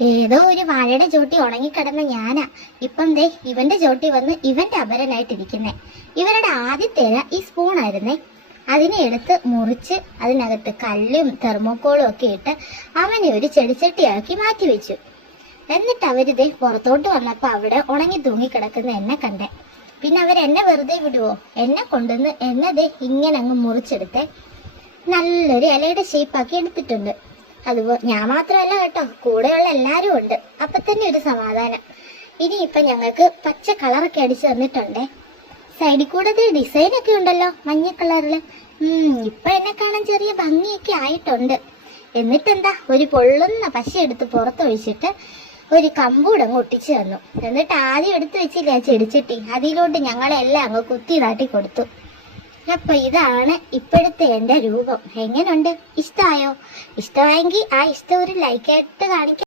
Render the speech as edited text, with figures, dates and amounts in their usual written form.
ഏതോ ഒരു വാഴയുടെ ചോട്ടി ഉണങ്ങിക്കിടന്ന ഞാനാ ഇപ്പം ദേ ഇവന്റെ ചോട്ടി വന്ന് ഇവന്റെ അപരനായിട്ടിരിക്കുന്നേ. ഇവരുടെ ആദ്യത്തേല ഈ സ്പൂണായിരുന്നേ. അതിനെ എടുത്ത് മുറിച്ച് അതിനകത്ത് കല്ലും തെർമോക്കോളും ഒക്കെ ഇട്ട് അവനെ ഒരു ചെടിച്ചട്ടിയാക്കി മാറ്റി വെച്ചു. എന്നിട്ട് അവരിതേ പുറത്തോട്ട് വന്നപ്പോ അവിടെ ഉണങ്ങി തൂങ്ങിക്കിടക്കുന്ന എന്നെ കണ്ടേ. പിന്നെ അവരെന്നെ വെറുതെ വിടുവോ? എന്നെ കൊണ്ടുവന്ന് എന്നെ ദേ ഇങ്ങനെ അങ്ങ് മുറിച്ചെടുത്തേ നല്ലൊരു ഇലയുടെ ഷേപ്പാക്കി എടുത്തിട്ടുണ്ട്. അതുപോലെ ഞാൻ മാത്രമല്ല കേട്ടോ, കൂടെയുള്ള എല്ലാരും ഉണ്ട്. അപ്പൊ തന്നെ ഒരു സമാധാനം. ഇനിയിപ്പൊ ഞങ്ങൾക്ക് പച്ച കളറൊക്കെ അടിച്ചു തന്നിട്ടുണ്ടേ. സൈഡിൽ കൂടെ ഡിസൈൻ ഒക്കെ ഉണ്ടല്ലോ മഞ്ഞ കളറില്. ഇപ്പൊ എന്നെ കാണാൻ ചെറിയ ഭംഗിയൊക്കെ ആയിട്ടുണ്ട്. എന്നിട്ടെന്താ, ഒരു പൊള്ളുന്ന പശ എടുത്ത് പുറത്തൊഴിച്ചിട്ട് ഒരു കമ്പൂടങ്ങ് ഒട്ടിച്ചു തന്നു. എന്നിട്ട് ആദ്യം എടുത്തു വെച്ചില്ല ചെടിച്ചട്ടി, അതിലോട്ട് ഞങ്ങളെല്ലാം അങ്ങ് കുത്തി നാട്ടി കൊടുത്തു. അപ്പൊ ഇതാണ് ഇപ്പോഴത്തെ എന്റെ രൂപം. എങ്ങനുണ്ട്? ഇഷ്ടമായോ? ഇഷ്ടമായെങ്കിൽ ആ ഇഷ്ടം ഒരു ലൈക്കായിട്ട് കാണിക്കാം.